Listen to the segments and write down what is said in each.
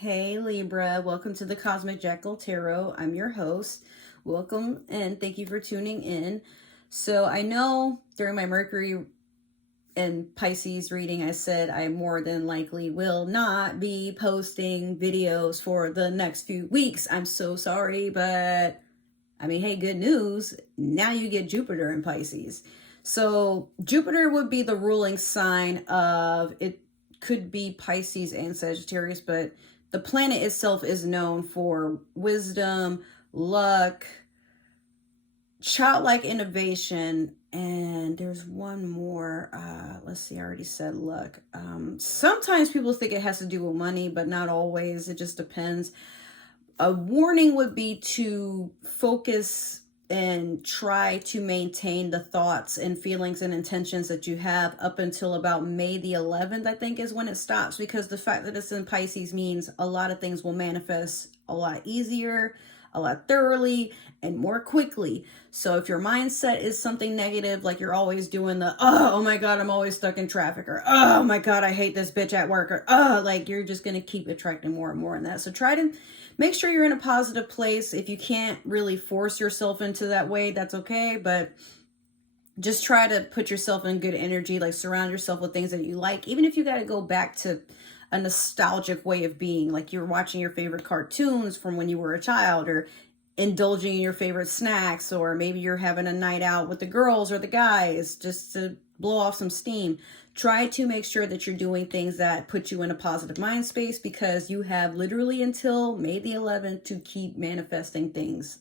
Hey Libra, welcome to the Cosmic Jackal Tarot. I'm your host. Welcome and thank you for tuning in. So I know during my Mercury and Pisces reading, I said I more than likely will not be posting videos for the next few weeks. I'm so sorry, but I mean, hey, good news. Now you get Jupiter in Pisces. So Jupiter would be the ruling sign of, it could be Pisces and Sagittarius, but the planet itself is known for wisdom, luck, childlike innovation, and there's one more. Let's see, I already said luck. Sometimes people think it has to do with money, but not always. It just depends. A warning would be to focus and try to maintain the thoughts and feelings and intentions that you have up until about May the 11th, I think is when it stops, because the fact that it's in Pisces means a lot of things will manifest a lot easier, a lot thoroughly, and more quickly. So if your mindset is something negative, like you're always doing the, oh my God, I'm always stuck in traffic, or oh my God, I hate this bitch at work, or oh, like you're just going to keep attracting more and more in that. So try to make sure you're in a positive place. If you can't really force yourself into that way, that's okay. But just try to put yourself in good energy, like surround yourself with things that you like. Even if you got to go back to a nostalgic way of being, like you're watching your favorite cartoons from when you were a child, or indulging in your favorite snacks, or maybe you're having a night out with the girls or the guys just to blow off some steam. Try to make sure that you're doing things that put you in a positive mind space, because you have literally until May the 11th to keep manifesting things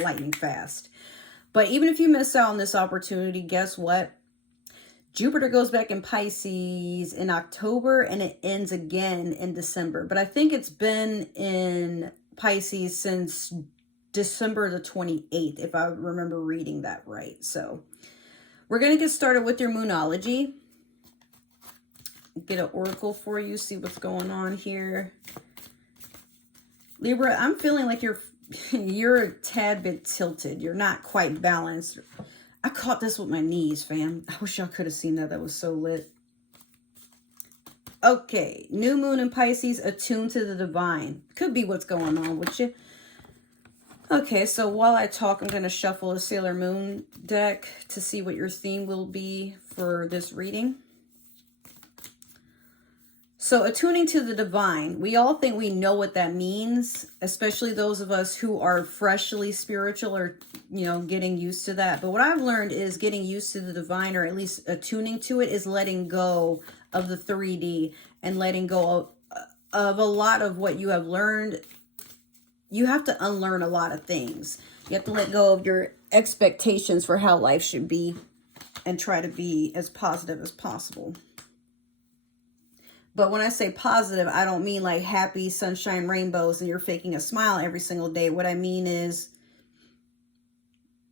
lightning fast. But even if you miss out on this opportunity, guess what? Jupiter goes back in Pisces in October and it ends again in December. But I think it's been in Pisces since December the 28th, if I remember reading that right. So we're going to get started with your Moonology. Get an oracle for you, see what's going on here. Libra, I'm feeling like you're a tad bit tilted. You're not quite balanced. I caught this with my knees, fam. I wish y'all could have seen that. That was so lit. Okay, new moon in Pisces, attuned to the divine. Could be what's going on with you. Okay, so while I talk, I'm going to shuffle a Sailor Moon deck to see what your theme will be for this reading. So attuning to the divine, we all think we know what that means, especially those of us who are freshly spiritual, or, you know, getting used to that. But what I've learned is getting used to the divine, or at least attuning to it, is letting go of the 3D and letting go of a lot of what you have learned. You have to unlearn a lot of things. You have to let go of your expectations for how life should be and try to be as positive as possible. But when I say positive, I don't mean like happy sunshine rainbows and you're faking a smile every single day. What I mean is,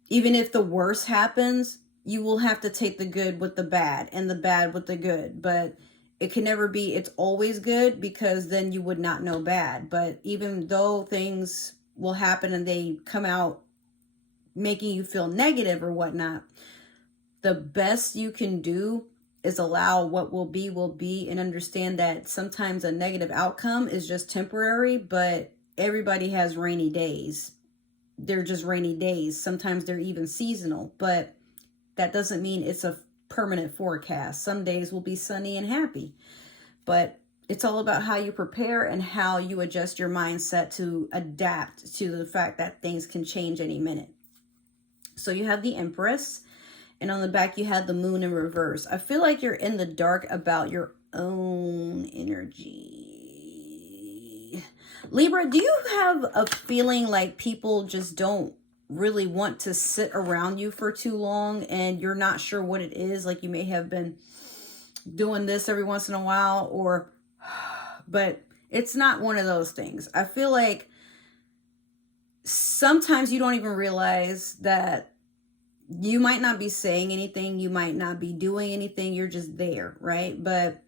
even if the worst happens, you will have to take the good with the bad and the bad with the good. But it can never be, it's always good, because then you would not know bad. But even though things will happen and they come out making you feel negative or whatnot, the best you can do is allow what will be, and understand that sometimes a negative outcome is just temporary, but everybody has rainy days. They're just rainy days. Sometimes they're even seasonal, but that doesn't mean it's a permanent forecast. Some days will be sunny and happy, but it's all about how you prepare and how you adjust your mindset to adapt to the fact that things can change any minute. So you have the Empress, and on the back, you have the moon in reverse. I feel like you're in the dark about your own energy. Libra, do you have a feeling like people just don't really want to sit around you for too long, and you're not sure what it is? Like you may have been doing this every once in a while, but it's not one of those things. I feel like sometimes you don't even realize that you might not be saying anything, you might not be doing anything, you're just there, right? But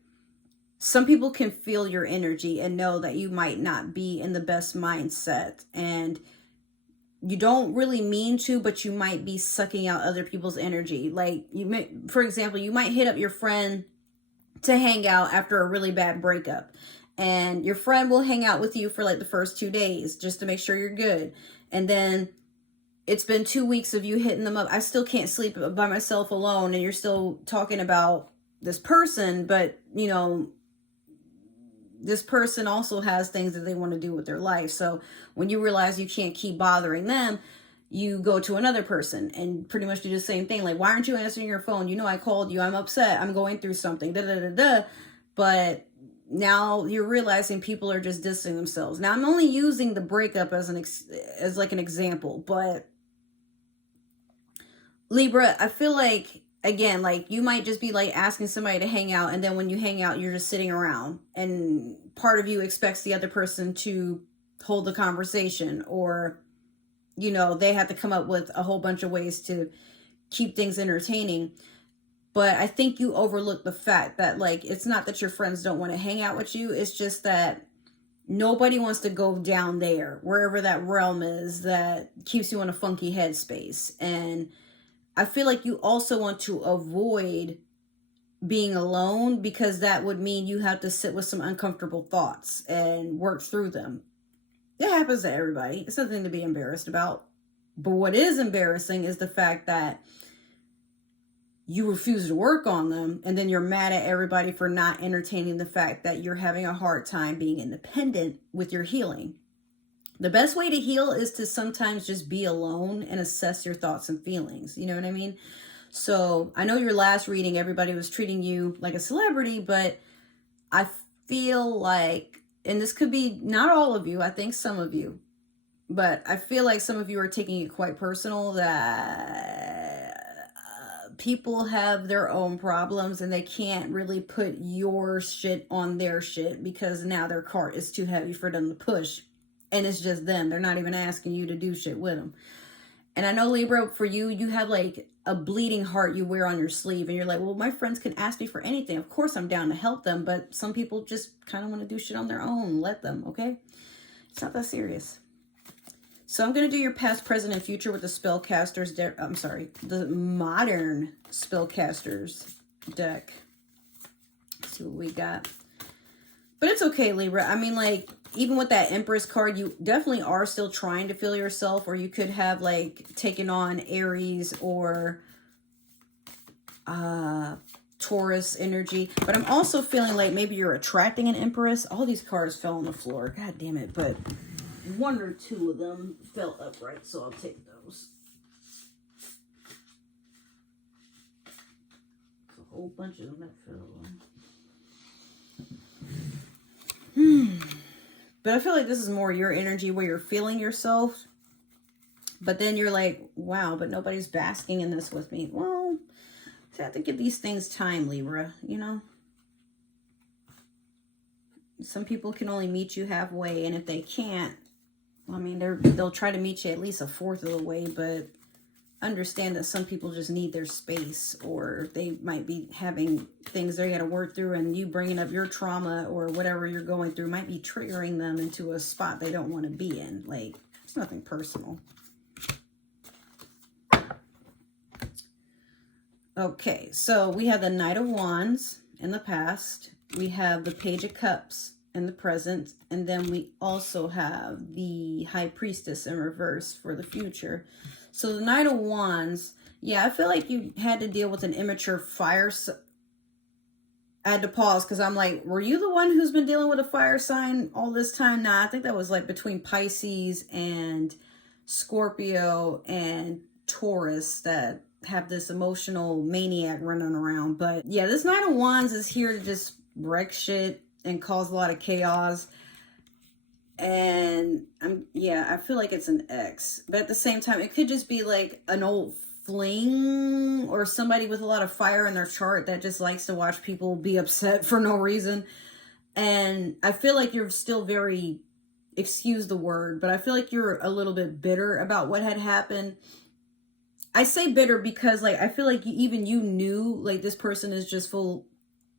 some people can feel your energy and know that you might not be in the best mindset, and you don't really mean to, but you might be sucking out other people's energy. Like for example, you might hit up your friend to hang out after a really bad breakup, And your friend will hang out with you for like the first 2 days just to make sure you're good. And then it's been 2 weeks of you hitting them up. I still can't sleep by myself alone. And you're still talking about this person, but you know, this person also has things that they want to do with their life. So when you realize you can't keep bothering them, you go to another person and pretty much do the same thing. Like, why aren't you answering your phone? You know, I called you. I'm upset. I'm going through something. Da, da, da, da. But now you're realizing people are just dissing themselves. Now I'm only using the breakup as like an example, but Libra, I feel like, again, like you might just be like asking somebody to hang out, and then when you hang out, you're just sitting around, and part of you expects the other person to hold the conversation, or, you know, they have to come up with a whole bunch of ways to keep things entertaining. But I think you overlook the fact that, like, it's not that your friends don't want to hang out with you. It's just that nobody wants to go down there, wherever that realm is that keeps you in a funky headspace. And I feel like you also want to avoid being alone, because that would mean you have to sit with some uncomfortable thoughts and work through them. It happens to everybody. It's nothing to be embarrassed about. But what is embarrassing is the fact that you refuse to work on them, and then you're mad at everybody for not entertaining the fact that you're having a hard time being independent with your healing. The best way to heal is to sometimes just be alone and assess your thoughts and feelings. You know what I mean? So I know your last reading, everybody was treating you like a celebrity, but I feel like, and this could be not all of you, I think some of you, but I feel like some of you are taking it quite personal that people have their own problems and they can't really put your shit on their shit because now their cart is too heavy for them to push. And it's just them. They're not even asking you to do shit with them. And I know, Libra, for you, you have like a bleeding heart you wear on your sleeve. And you're like, well, my friends can ask me for anything. Of course I'm down to help them. But some people just kind of want to do shit on their own. Let them, okay? It's not that serious. So I'm going to do your past, present, and future with the spellcasters. I'm sorry, the modern spellcasters deck. Let's see what we got. But it's okay, Libra. I mean, like, even with that Empress card, you definitely are still trying to feel yourself, or you could have like taken on Aries or Taurus energy. But I'm also feeling like maybe you're attracting an Empress. All these cards fell on the floor. God damn it. But one or two of them fell upright, so I'll take those. There's a whole bunch of them that fell. But I feel like this is more your energy where you're feeling yourself. But then you're like, wow, but nobody's basking in this with me. Well, you have to give these things time, Libra, you know? Some people can only meet you halfway, and if they can't, I mean, they'll try to meet you at least a fourth of the way, but understand that some people just need their space, or they might be having things they got to work through, and you bringing up your trauma or whatever you're going through might be triggering them into a spot they don't want to be in. Like, it's nothing personal. Okay, so we have the Knight of Wands in the past. We have the Page of Cups in the present. And then we also have the High Priestess in reverse for the future. So the Knight of Wands, yeah, I feel like you had to deal with an immature fire. I had to pause because I'm like, were you the one who's been dealing with a fire sign all this time? Nah, I think that was like between Pisces and Scorpio and Taurus that have this emotional maniac running around. But yeah, this Knight of Wands is here to just wreck shit and cause a lot of chaos. And I feel like it's an ex, but at the same time, it could just be like an old fling or somebody with a lot of fire in their chart that just likes to watch people be upset for no reason. And I feel like you're still very, excuse the word, but I feel like you're a little bit bitter about what had happened. I say bitter because, like, I feel like you knew, like, this person is just full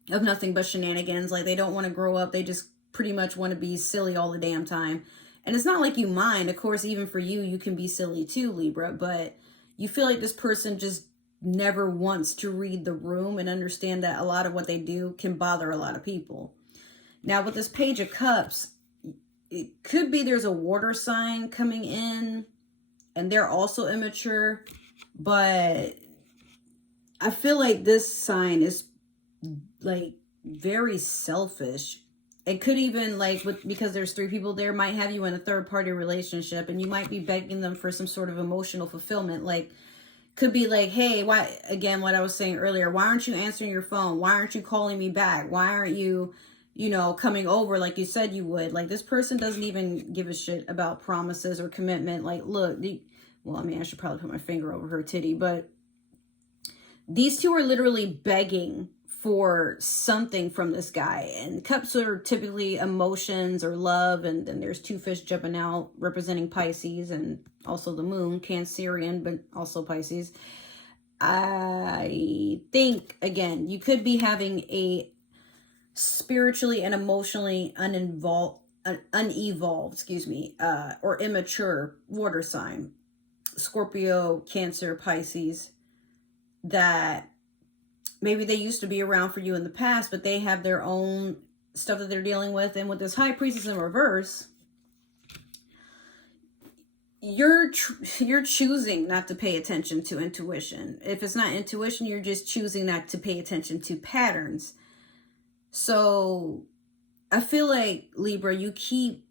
of nothing but shenanigans. Like, they don't want to grow up. They just pretty much want to be silly all the damn time. And it's not like you mind. Of course, even for you, you can be silly too, Libra. But you feel like this person just never wants to read the room and understand that a lot of what they do can bother a lot of people. Now with this Page of Cups, it could be there's a water sign coming in and they're also immature, but I feel like this sign is like very selfish. It could even like because there's 3 people there, might have you in a third party relationship and you might be begging them for some sort of emotional fulfillment. Like could be like, hey, why, again, what I was saying earlier, why aren't you answering your phone? Why aren't you calling me back? Why aren't you, you know, coming over like you said you would? Like this person doesn't even give a shit about promises or commitment. Like, look, well, I mean, I should probably put my finger over her titty, but these 2 are literally begging for something from this guy. And cups are typically emotions or love. And then there's 2 fish jumping out representing Pisces and also the moon, Cancerian, but also Pisces. I think, again, you could be having a spiritually and emotionally unevolved, or immature water sign, Scorpio, Cancer, Pisces, that maybe they used to be around for you in the past, but they have their own stuff that they're dealing with. And with this High Priestess in reverse, you're choosing not to pay attention to intuition. If it's not intuition, you're just choosing not to pay attention to patterns. So I feel like, Libra, you keep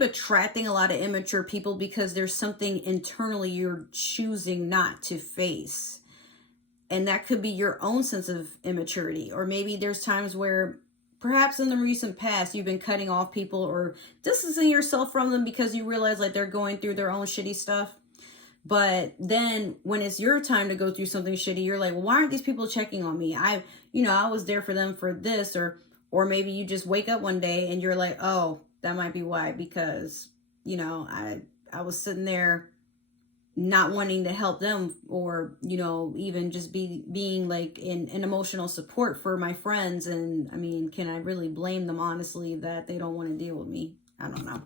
attracting a lot of immature people because there's something internally you're choosing not to face. And that could be your own sense of immaturity. Or maybe there's times where perhaps in the recent past you've been cutting off people or distancing yourself from them because you realize like they're going through their own shitty stuff. But then when it's your time to go through something shitty, you're like, well, why aren't these people checking on me? I was there for them for this. Or maybe you just wake up one day and you're like, oh, that might be why, because, I was sitting there not wanting to help them, or, even just being like in emotional support for my friends. And I mean, can I really blame them, honestly, that they don't want to deal with me? I don't know.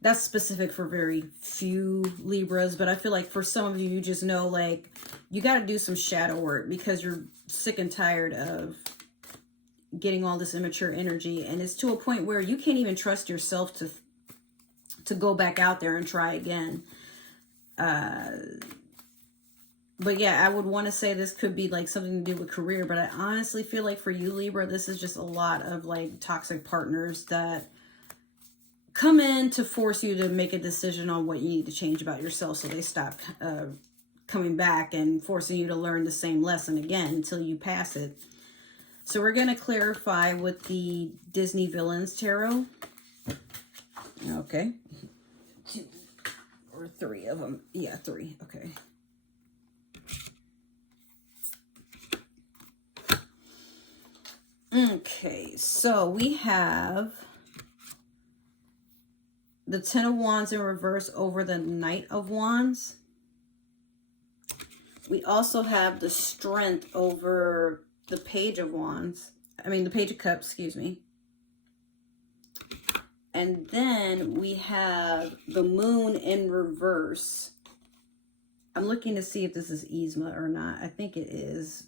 That's specific for very few Libras, but I feel like for some of you, you just know, like, you got to do some shadow work because you're sick and tired of getting all this immature energy. And it's to a point where you can't even trust yourself to go back out there and try again. But yeah, I would want to say this could be like something to do with career, but I honestly feel like for you, Libra, this is just a lot of like toxic partners that come in to force you to make a decision on what you need to change about yourself, so they stop coming back and forcing you to learn the same lesson again until you pass it. So we're going to clarify with the Disney Villains Tarot. Okay. 2 or 3 of them. Yeah, 3. Okay. Okay, so we have the 10 of Wands in reverse over the Knight of Wands. We also have the Strength over the Page of Wands. I mean, the Page of Cups, excuse me. And then we have the Moon in reverse. I'm looking to see if this is Yzma or not. I think it is.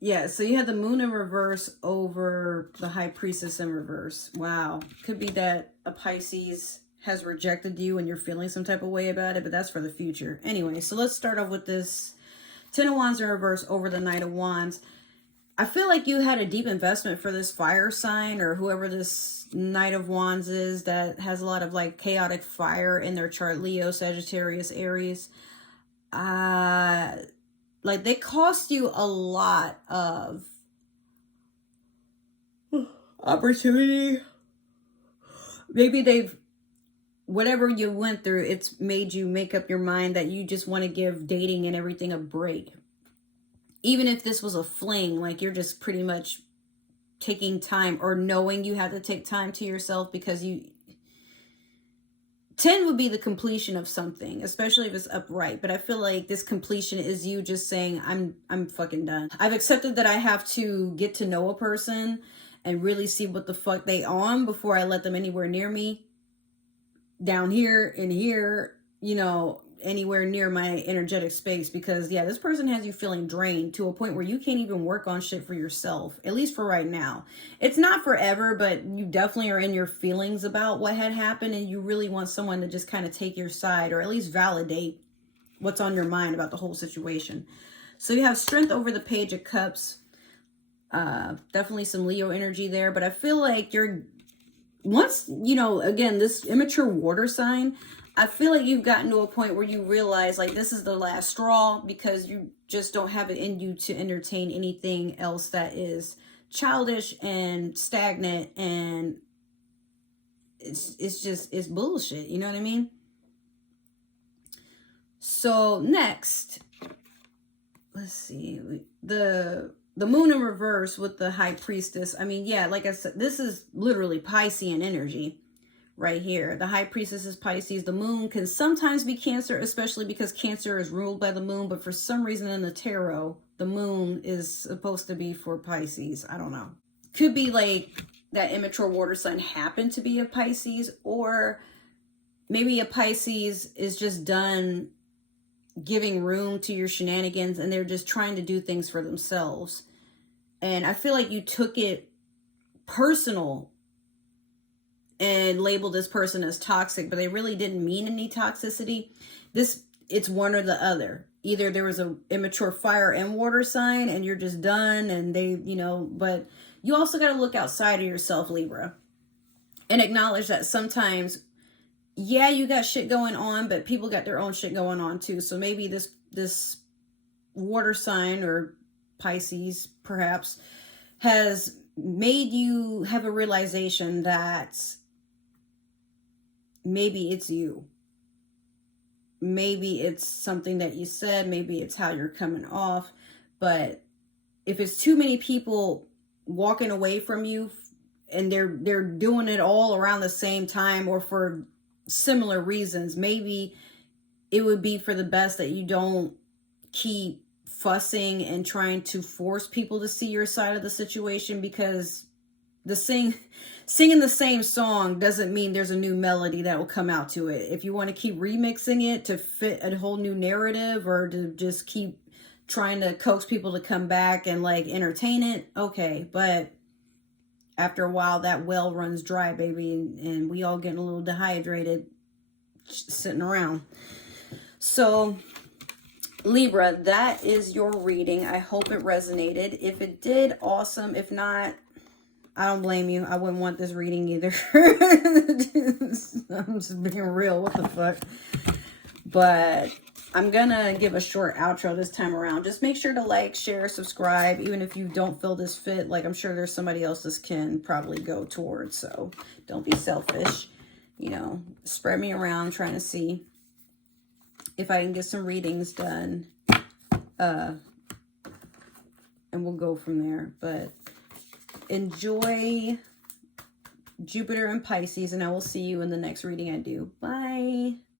Yeah, so you have the Moon in reverse over the High Priestess in reverse. Wow. Could be that a Pisces has rejected you and you're feeling some type of way about it, but that's for the future. Anyway, so let's start off with this 10 of Wands in reverse over the Knight of Wands. I feel like you had a deep investment for this fire sign, or whoever this Knight of Wands is that has a lot of like chaotic fire in their chart. Leo, Sagittarius, Aries. Like they cost you a lot of opportunity. Maybe whatever you went through, it's made you make up your mind that you just want to give dating and everything a break. Even if this was a fling, like you're just pretty much taking time, or knowing you have to take time to yourself, because 10 would be the completion of something, especially if it's upright. But I feel like this completion is you just saying, I'm fucking done. I've accepted that I have to get to know a person and really see what the fuck they on before I let them anywhere near me. Down here, in here, anywhere near my energetic space, because yeah, this person has you feeling drained to a point where you can't even work on shit for yourself, at least for right now. It's not forever, but you definitely are in your feelings about what had happened, and you really want someone to just kind of take your side, or at least validate what's on your mind about the whole situation. So you have Strength over the Page of Cups. Definitely some Leo energy there, but I feel like you're, once, you know, again, this immature water sign, I feel like you've gotten to a point where you realize like this is the last straw, because you just don't have it in you to entertain anything else that is childish and stagnant, and it's bullshit, you know what I mean? So next, let's see, the moon in reverse with the High Priestess. I mean, yeah, like I said, this is literally Piscean energy right here. The High Priestess is Pisces. The moon can sometimes be Cancer, especially because Cancer is ruled by the moon, but for some reason in the tarot, the moon is supposed to be for Pisces. I don't know. Could be like that immature water sign happened to be a Pisces, or maybe a Pisces is just done giving room to your shenanigans and they're just trying to do things for themselves. And I feel like you took it personal and labeled this person as toxic, but they really didn't mean any toxicity. It's one or the other. Either there was a immature fire and water sign and you're just done, and they, you know, but you also got to look outside of yourself, Libra, and acknowledge that sometimes, yeah, you got shit going on, but people got their own shit going on too. So maybe this water sign, or Pisces perhaps, has made you have a realization that maybe it's you. Maybe it's something that you said, maybe it's how you're coming off. But if it's too many people walking away from you and they're doing it all around the same time or for similar reasons, maybe it would be for the best that you don't keep fussing and trying to force people to see your side of the situation, because singing the same song doesn't mean there's a new melody that will come out to it. If you want to keep remixing it to fit a whole new narrative, or to just keep trying to coax people to come back and like entertain it, okay, but after a while that well runs dry, baby, and we all getting a little dehydrated sitting around. So Libra, that is your reading. I hope it resonated. If it did, awesome. If not, I don't blame you. I wouldn't want this reading either. I'm just being real. What the fuck? But I'm gonna give a short outro this time around. Just make sure to like, share, subscribe. Even if you don't feel this fit, like I'm sure there's somebody else this can probably go towards. So don't be selfish. You know, spread me around, trying to see if I can get some readings done. And we'll go from there. But enjoy Jupiter and Pisces, and I will see you in the next reading I do. Bye.